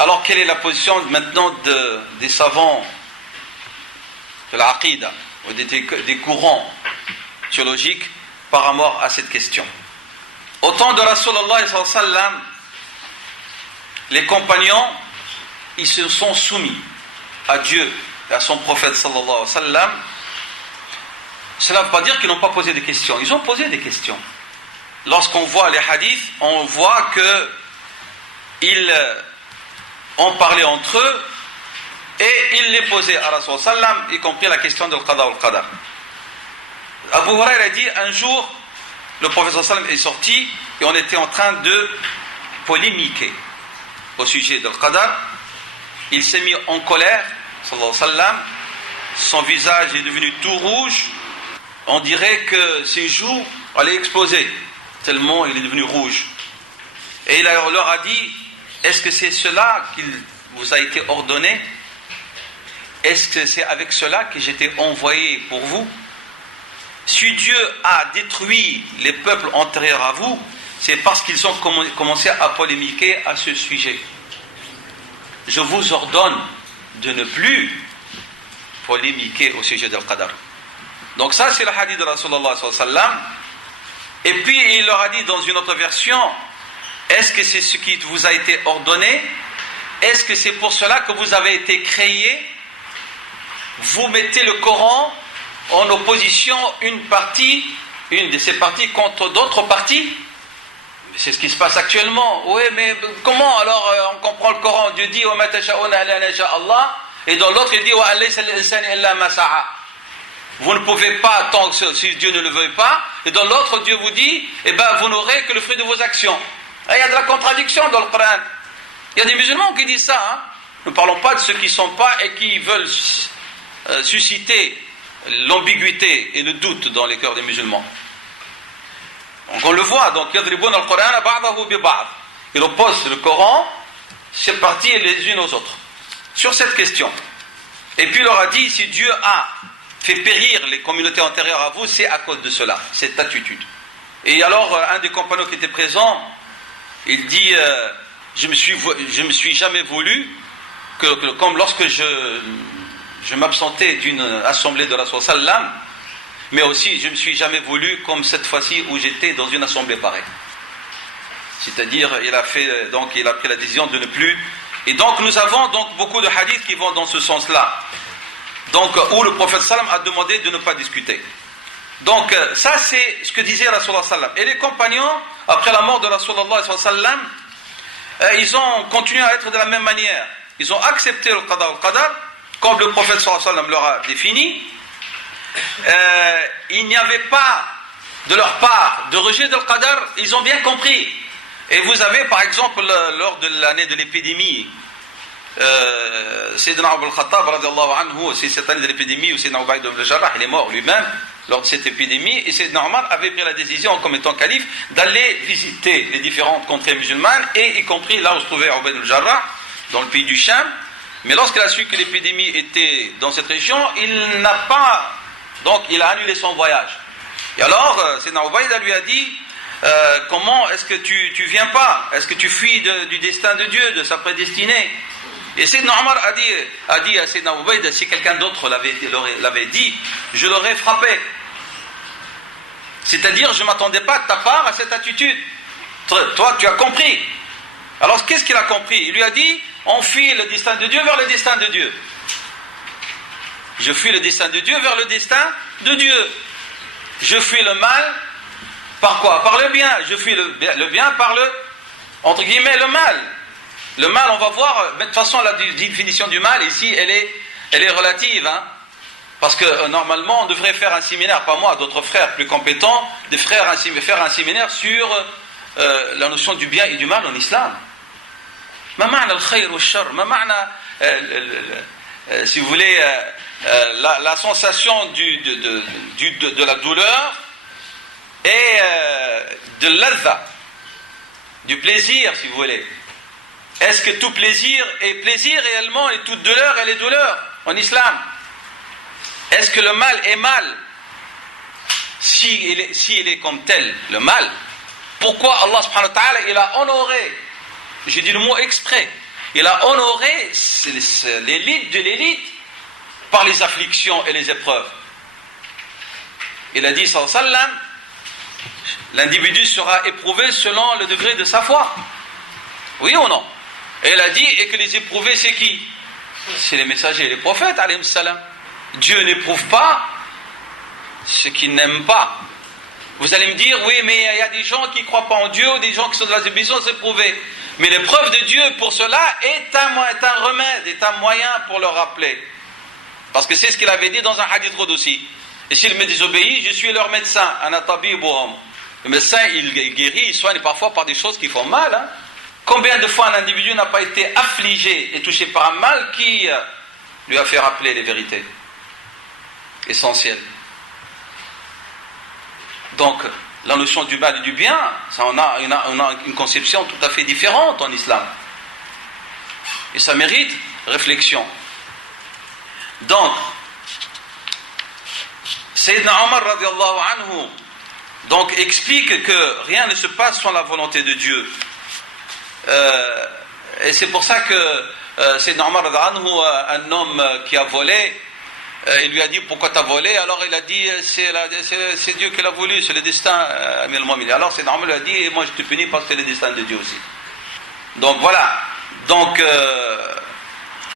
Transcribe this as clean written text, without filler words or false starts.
Alors quelle est la position maintenant des savants de l'Aqida ou des courants théologiques par rapport à cette question? Au temps de Rasulullah sallallahu alayhi wa sallam, les compagnons, ils se sont soumis à Dieu et à son prophète sallallahu alayhi wa sallam. Cela ne veut pas dire qu'ils n'ont pas posé des questions. Ils ont posé des questions. Lorsqu'on voit les hadiths, on voit qu'ils ont parlé entre eux et ils les posaient à Rasul sallam, y compris la question de l'qada ou l'qadar. Abu Huraira a dit, un jour, le prophète sallam est sorti et on était en train de polémiquer au sujet de l'qadar. Il s'est mis en colère, sallallahu alayhi wa sallam, son visage est devenu tout rouge, on dirait que ses joues allaient exploser, tellement il est devenu rouge. Et il leur a dit, est-ce que c'est cela qui vous a été ordonné? Est-ce que c'est avec cela que j'étais envoyé pour vous? Si Dieu a détruit les peuples antérieurs à vous, c'est parce qu'ils ont commencé à polémiquer à ce sujet. Je vous ordonne de ne plus polémiquer au sujet del qadar. Donc ça c'est le hadith de Rasulullah sallallahu alayhi wa sallam. Et puis il leur a dit dans une autre version, est-ce que c'est ce qui vous a été ordonné? Est-ce que c'est pour cela que vous avez été créés? Vous mettez le Coran en opposition, une de ces parties contre d'autres parties. C'est ce qui se passe actuellement. Oui, mais comment alors on comprend le Coran? Dieu dit وَمَا تَشَاءُونَ إِلَّا أَن يَشَاءَ اللَّهُ, et dans l'autre il dit وَأَن لَيْسَ لِلْإِنسَانِ إِلَّا مَا سَعَى. Vous ne pouvez pas, tant que si Dieu ne le veut pas, et dans l'autre Dieu vous dit, eh ben vous n'aurez que le fruit de vos actions. Et il y a de la contradiction dans le Coran. Il y a des musulmans qui disent ça. Hein. Nous ne parlons pas de ceux qui ne sont pas et qui veulent susciter l'ambiguïté et le doute dans les cœurs des musulmans. Donc on le voit, donc yadribun al-Qur'an ba'dahu bi ba'd. Il oppose le Coran, ces parties les unes aux autres, sur cette question. Et puis il leur a dit, si Dieu a fait périr les communautés antérieures à vous, c'est à cause de cela, cette attitude. Et alors un des compagnons qui était présent, il dit, je me suis jamais voulu que comme lorsque je m'absentais d'une assemblée de Rasul sallam, mais aussi je ne me suis jamais voulu comme cette fois-ci où j'étais dans une assemblée pareille. C'est-à-dire il a pris la décision de ne plus. Et donc nous avons donc beaucoup de hadiths qui vont dans ce sens-là. Donc où le prophète sallam a demandé de ne pas discuter. Donc ça c'est ce que disait Rasulullah sallam. Et les compagnons, après la mort de Rasulullah sallam, ils ont continué à être de la même manière. Ils ont accepté le qada al-qadar, comme le prophète sallam leur a défini. Il n'y avait pas de leur part de rejet de l'qadar, ils ont bien compris. Et vous avez par exemple lors de l'année de l'épidémie, Sayyidina Abu al-Khattab radiyallahu anhu, c'est cette année de l'épidémie où Sayyidina Ubayd ibn al-Jarrah il est mort lui-même lors de cette épidémie, et Sayyidina Omar avait pris la décision comme étant calife d'aller visiter les différentes contrées musulmanes, et y compris là où se trouvait Ubayd ibn al-Jarrah dans le pays du Sham. Mais lorsqu'il a su que l'épidémie était dans cette région, il a annulé son voyage. Et alors Sayyidina Ubayd lui a dit, comment est-ce que tu viens pas? Est-ce que tu fuis du destin de Dieu, de sa prédestinée? Et Sayyidina Omar a dit à Sayyidina Ubayd, si quelqu'un d'autre l'avait dit, je l'aurais frappé. C'est-à-dire, je ne m'attendais pas de ta part à cette attitude. Toi, tu as compris. Alors, qu'est-ce qu'il a compris? Il lui a dit, on fuit le destin de Dieu vers le destin de Dieu. Je fuis le destin de Dieu vers le destin de Dieu. Je fuis le mal, par quoi? Par le bien. Je fuis le bien par entre guillemets, le mal. Le mal, on va voir, de toute façon, la définition du mal, ici, elle est relative. Hein, parce que, normalement, on devrait faire un séminaire, pas moi, d'autres frères plus compétents, faire un séminaire sur la notion du bien et du mal en islam. Ma ma'na al-khayr wa al-shar, ma ma'na, si vous voulez, la sensation de la douleur et de l'adha, du plaisir, si vous voulez. Est-ce que tout plaisir est plaisir réellement et toute douleur elle est douleur en islam? Est-ce que le mal est mal? Si il est comme tel, le mal, pourquoi Allah subhanahu wa ta'ala il a honoré, j'ai dit le mot exprès, Il a honoré l'élite de l'élite par les afflictions et les épreuves. Il a dit, sallallahu alayhi wa sallam, l'individu sera éprouvé selon le degré de sa foi. Oui ou non? Et il a dit, et que les éprouvés, c'est qui? C'est les messagers, les prophètes, alayhi salam. Dieu n'éprouve pas ce qu'il n'aime pas. Vous allez me dire, oui, mais il y a des gens qui ne croient pas en Dieu, ou des gens qui sont dans la désobéissance éprouvés. Mais l'épreuve de Dieu pour cela est un remède, est un moyen pour le rappeler. Parce que c'est ce qu'il avait dit dans un hadith aussi. Et s'il me désobéit, je suis leur médecin, ana tabibuhum. Le médecin, il guérit, il soigne parfois par des choses qui font mal. Hein. Combien de fois un individu n'a pas été affligé et touché par un mal qui lui a fait rappeler les vérités essentielles. Donc, la notion du mal et du bien, ça, on a une conception tout à fait différente en islam. Et ça mérite réflexion. Donc, Sayyidina Omar radiallahu anhu donc explique que rien ne se passe sans la volonté de Dieu. Et c'est pour ça que Sayyidina Omar radiallahu anhu, un homme qui a volé, il lui a dit pourquoi tu as volé, alors il a dit c'est Dieu qui l'a voulu, c'est le destin, Amir al-Mu'minin. Alors Sayyidina Omar lui a dit et moi je te punis parce que c'est le destin de Dieu aussi. Donc voilà, donc